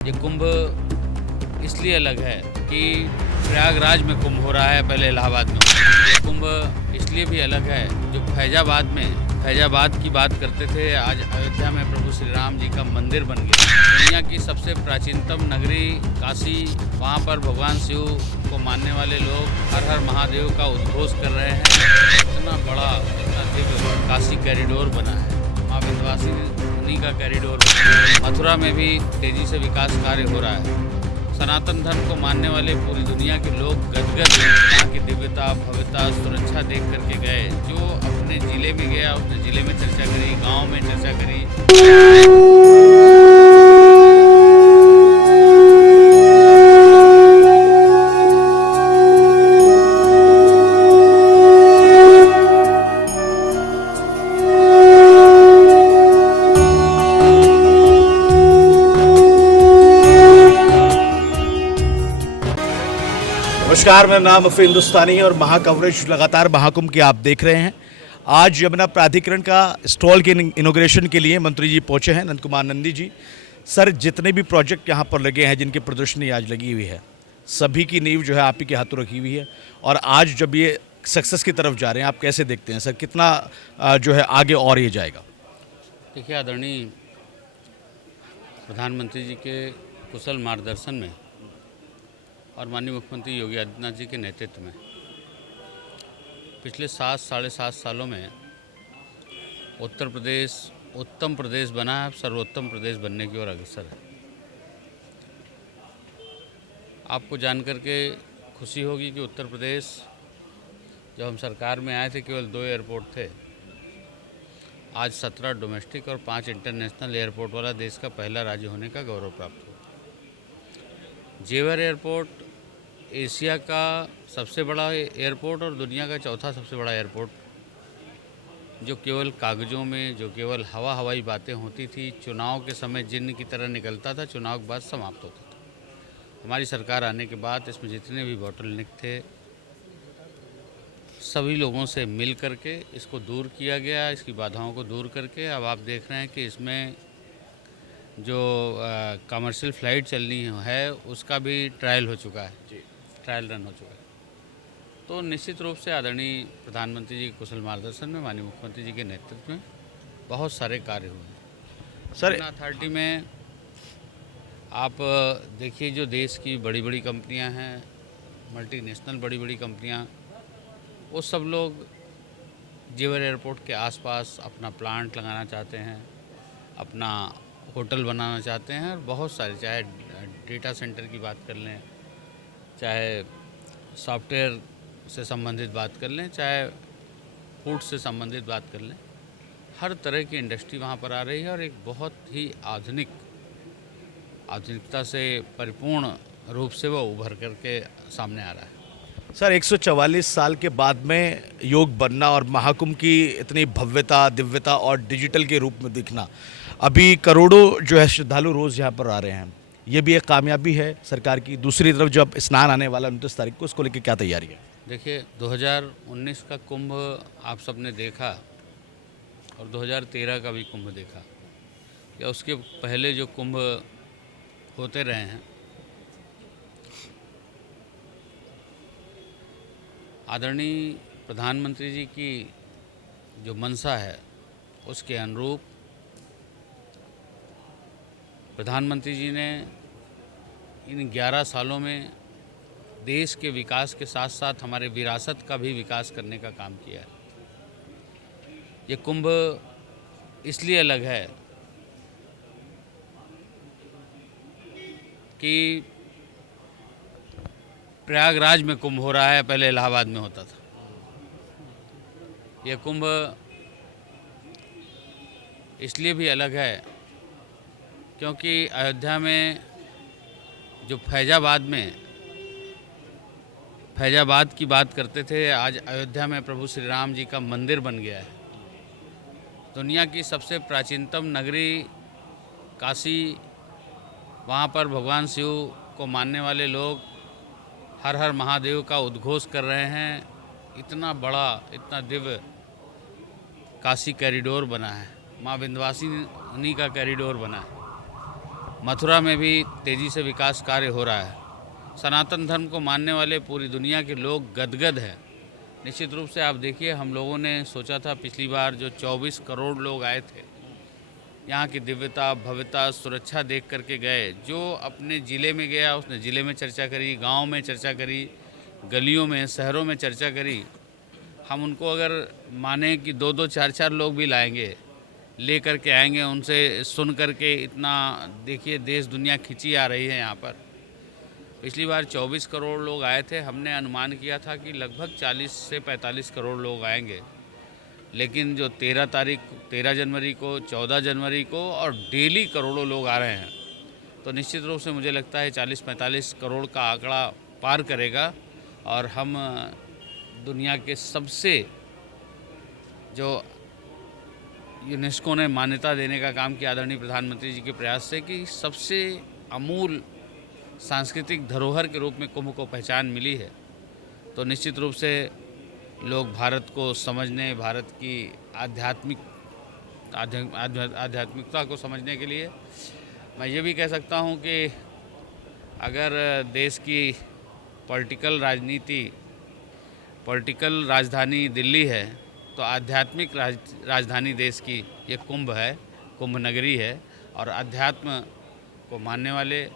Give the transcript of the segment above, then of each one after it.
ये कुंभ इसलिए अलग है कि प्रयागराज में कुंभ हो रहा है, पहले इलाहाबाद में होता था। ये कुंभ इसलिए भी अलग है, जो फैजाबाद की बात करते थे, आज अयोध्या में प्रभु श्री राम जी का मंदिर बन गया। दुनिया की सबसे प्राचीनतम नगरी काशी, वहाँ पर भगवान शिव को मानने वाले लोग हर हर महादेव का उद्घोष कर रहे हैं। इतना बड़ा, इतना दिव्य काशी कॉरिडोर बना है, माँ विंध्यवासिनी का कॉरिडोर बना है। मथुरा में भी तेजी से विकास कार्य हो रहा है। सनातन धर्म को मानने वाले पूरी दुनिया के लोग गदगद हैं। यहाँ की दिव्यता, भव्यता, सुरक्षा देख करके गए। जो अपने ज़िले में गया, उसने ज़िले में चर्चा करी, गांव में चर्चा करी। नमस्कार, मेरा नाम अफी हिंदुस्तानी है और महाकवरेज लगातार महाकुंभ की आप देख रहे हैं। आज यमुना प्राधिकरण का स्टॉल के इनॉग्रेशन के लिए मंत्री जी पहुंचे हैं, नंद कुमार नंदी जी। सर, जितने भी प्रोजेक्ट यहां पर लगे हैं, जिनकी प्रदर्शनी आज लगी हुई है, सभी की नींव जो है आप ही के हाथों रखी हुई है। और आज जब ये सक्सेस की तरफ जा रहे हैं, आप कैसे देखते हैं सर, कितना जो है आगे और ये जाएगा? देखिए, आदरणीय प्रधानमंत्री जी के कुशल मार्गदर्शन में और माननीय मुख्यमंत्री योगी आदित्यनाथ जी के नेतृत्व में पिछले 7-7.5 सालों में उत्तर प्रदेश उत्तम प्रदेश बना है, सर्वोत्तम प्रदेश बनने की ओर अग्रसर है। आपको जानकर के खुशी होगी कि उत्तर प्रदेश, जब हम सरकार में आए थे, केवल 2 एयरपोर्ट थे। आज 17 डोमेस्टिक और 5 इंटरनेशनल एयरपोर्ट वाला देश का पहला राज्य होने का गौरव प्राप्त हुआ। जेवर एयरपोर्ट एशिया का सबसे बड़ा एयरपोर्ट और दुनिया का चौथा सबसे बड़ा एयरपोर्ट, जो केवल कागज़ों में, जो केवल हवाई बातें होती थी, चुनाव के समय जिन्न की तरह निकलता था, चुनाव के बाद समाप्त होता था। हमारी सरकार आने के बाद इसमें जितने भी बॉटलनेक थे, सभी लोगों से मिल करके इसको दूर किया गया। इसकी बाधाओं को दूर करके अब आप देख रहे हैं कि इसमें जो कमर्शियल फ़्लाइट चलनी है, उसका भी ट्रायल हो चुका है, ट्रायल रन हो चुका है। तो निश्चित रूप से आदरणीय प्रधानमंत्री जी के कुशल मार्गदर्शन में, माननीय मुख्यमंत्री जी के नेतृत्व में बहुत सारे कार्य हुए। सर, अथॉरिटी में आप देखिए, जो देश की बड़ी बड़ी कंपनियां हैं, मल्टीनेशनल बड़ी बड़ी कंपनियां, वो सब लोग जेवर एयरपोर्ट के आसपास अपना प्लांट लगाना चाहते हैं, अपना होटल बनाना चाहते हैं। और बहुत सारे, चाहे डेटा सेंटर की बात कर लें, चाहे सॉफ्टवेयर से संबंधित बात कर लें, चाहे फूड से संबंधित बात कर लें, हर तरह की इंडस्ट्री वहाँ पर आ रही है। और एक बहुत ही आधुनिकता से परिपूर्ण रूप से वो उभर करके सामने आ रहा है। सर, 144 साल के बाद में योग बनना और महाकुंभ की इतनी भव्यता, दिव्यता और डिजिटल के रूप में दिखना, अभी करोड़ों जो है श्रद्धालु रोज़ यहाँ पर आ रहे हैं, ये भी एक कामयाबी है सरकार की। दूसरी तरफ जब स्नान आने वाला 29 तारीख को, उसको लेकर क्या तैयारी है? देखिए, 2019 का कुंभ आप सबने देखा और 2013 का भी कुंभ देखा, या उसके पहले जो कुंभ होते रहे हैं, आदरणीय प्रधानमंत्री जी की जो मंशा है, उसके अनुरूप प्रधानमंत्री जी ने इन 11 सालों में देश के विकास के साथ साथ हमारे विरासत का भी विकास करने का काम किया है। ये कुंभ इसलिए अलग है कि प्रयागराज में कुंभ हो रहा है, पहले इलाहाबाद में होता था। यह कुंभ इसलिए भी अलग है क्योंकि अयोध्या में जो फैजाबाद की बात करते थे, आज अयोध्या में प्रभु श्री राम जी का मंदिर बन गया है। दुनिया की सबसे प्राचीनतम नगरी काशी, वहाँ पर भगवान शिव को मानने वाले लोग हर हर महादेव का उद्घोष कर रहे हैं। इतना बड़ा, इतना दिव्य काशी कॉरिडोर बना है, माँ विंध्यवासिनी का कॉरिडोर बना है। मथुरा में भी तेज़ी से विकास कार्य हो रहा है। सनातन धर्म को मानने वाले पूरी दुनिया के लोग गदगद हैं। निश्चित रूप से आप देखिए, हम लोगों ने सोचा था पिछली बार जो 24 करोड़ लोग आए थे, यहाँ की दिव्यता, भव्यता, सुरक्षा देख करके गए। जो अपने ज़िले में गया उसने ज़िले में चर्चा करी, गांव में चर्चा करी, गलियों में, शहरों में चर्चा करी। हम उनको अगर माने कि 2-2, 4-4 लोग भी लाएंगे, ले करके आएंगे, उनसे सुन करके इतना देखिए देश दुनिया खिंची आ रही है यहाँ पर। पिछली बार 24 करोड़ लोग आए थे, हमने अनुमान किया था कि लगभग 40 से 45 करोड़ लोग आएंगे। लेकिन जो 13 जनवरी को, 14 जनवरी को और डेली करोड़ों लोग आ रहे हैं, तो निश्चित रूप से मुझे लगता है 40-45 करोड़ का आंकड़ा पार करेगा और हम दुनिया के सबसे, जो यूनेस्को ने मान्यता देने का काम किया आदरणीय प्रधानमंत्री जी के प्रयास से, कि सबसे अमूल सांस्कृतिक धरोहर के रूप में कुंभ को पहचान मिली है, तो निश्चित रूप से लोग भारत को समझने, भारत की आध्यात्मिकता को समझने के लिए, मैं ये भी कह सकता हूँ कि अगर देश की पॉलिटिकल राजधानी दिल्ली है, तो आध्यात्मिक राजधानी देश की ये कुंभ है, कुंभ नगरी है। और अध्यात्म को मानने वाले,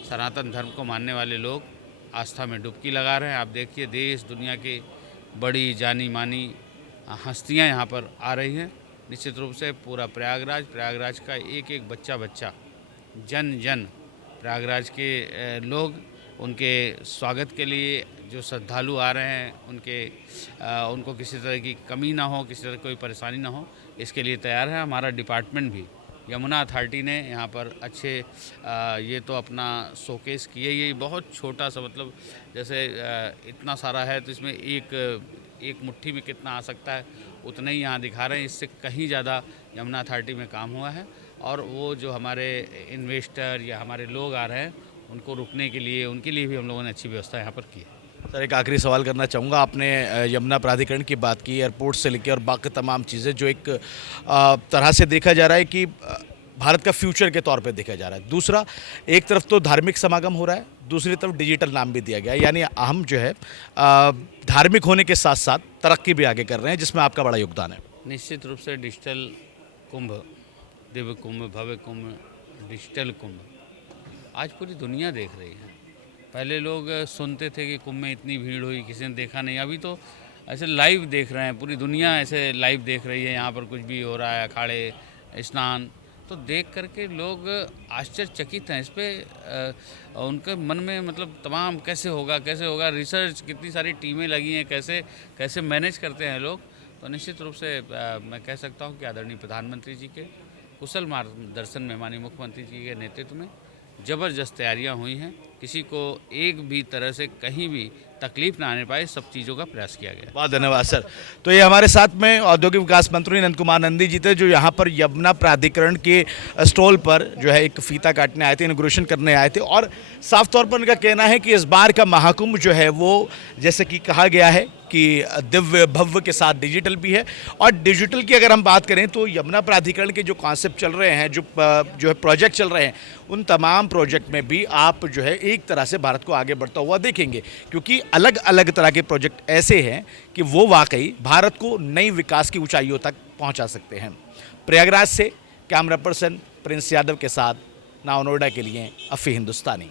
सनातन धर्म को मानने वाले लोग आस्था में डुबकी लगा रहे हैं। आप देखिए, देश दुनिया की बड़ी जानी मानी हस्तियां यहाँ पर आ रही हैं। निश्चित रूप से पूरा प्रयागराज का एक एक बच्चा जन प्रयागराज के लोग, उनके स्वागत के लिए जो श्रद्धालु आ रहे हैं, उनको किसी तरह की कमी ना हो, किसी तरह कोई परेशानी ना हो, इसके लिए तैयार है। हमारा डिपार्टमेंट भी, यमुना अथॉरिटी ने यहाँ पर अच्छे ये तो अपना शोकेस किए, ये बहुत छोटा सा, मतलब जैसे इतना सारा है तो इसमें एक मुट्ठी में कितना आ सकता है, उतना ही यहाँ दिखा रहे हैं। इससे कहीं ज़्यादा यमुना अथॉरिटी में काम हुआ है। और वो जो हमारे इन्वेस्टर या हमारे लोग आ रहे हैं, उनको रुकने के लिए, उनके लिए भी हम लोगों ने अच्छी व्यवस्था यहाँ पर की है। सर, एक आखिरी सवाल करना चाहूँगा। आपने यमुना प्राधिकरण की बात की, एयरपोर्ट से लेकर और बाकी तमाम चीज़ें, जो एक तरह से देखा जा रहा है कि भारत का फ्यूचर के तौर पे देखा जा रहा है। दूसरा, एक तरफ तो धार्मिक समागम हो रहा है, दूसरी तरफ डिजिटल नाम भी दिया गया है, यानी हम जो है धार्मिक होने के साथ साथ तरक्की भी आगे कर रहे हैं, जिसमें आपका बड़ा योगदान है। निश्चित रूप से डिजिटल कुंभ, दिव्य कुंभ, भव्य कुंभ, डिजिटल कुंभ आज पूरी दुनिया देख रही है। पहले लोग सुनते थे कि कुंभ में इतनी भीड़ हुई, किसी ने देखा नहीं। अभी तो ऐसे लाइव देख रहे हैं, पूरी दुनिया ऐसे लाइव देख रही है। यहाँ पर कुछ भी हो रहा है, अखाड़े, स्नान, तो देख करके लोग आश्चर्यचकित हैं। इस पर उनके मन में, मतलब तमाम कैसे होगा, रिसर्च, कितनी सारी टीमें लगी हैं, कैसे मैनेज करते हैं लोग। तो निश्चित रूप से मैं कह सकता हूँ कि आदरणीय प्रधानमंत्री जी के कुशल मार्गदर्शन में, माननीय मुख्यमंत्री जी के नेतृत्व में ज़बरदस्त तैयारियां हुई हैं। किसी को एक भी तरह से कहीं भी तकलीफ ना आने पाए, सब चीज़ों का प्रयास किया गया। बहुत धन्यवाद सर। तो ये हमारे साथ में औद्योगिक विकास मंत्री नंद कुमार नंदी जी थे, जो यहाँ पर यमुना प्राधिकरण के स्टॉल पर जो है एक फीता काटने आए थे, इनॉग्रेशन करने आए थे। और साफ तौर पर उनका कहना है कि इस बार का महाकुंभ जो है वो, जैसे कि कहा गया है कि दिव्य भव्य के साथ डिजिटल भी है। और डिजिटल की अगर हम बात करें तो यमुना प्राधिकरण के जो कॉन्सेप्ट चल रहे हैं, जो है प्रोजेक्ट चल रहे हैं, उन तमाम प्रोजेक्ट में भी आप जो है एक तरह से भारत को आगे बढ़ता हुआ देखेंगे, क्योंकि अलग अलग तरह के प्रोजेक्ट ऐसे हैं कि वो वाकई भारत को नई विकास की ऊंचाइयों तक पहुंचा सकते हैं। प्रयागराज से कैमरा पर्सन प्रिंस यादव के साथ नाव नोएडा के लिए अफी हिंदुस्तानी।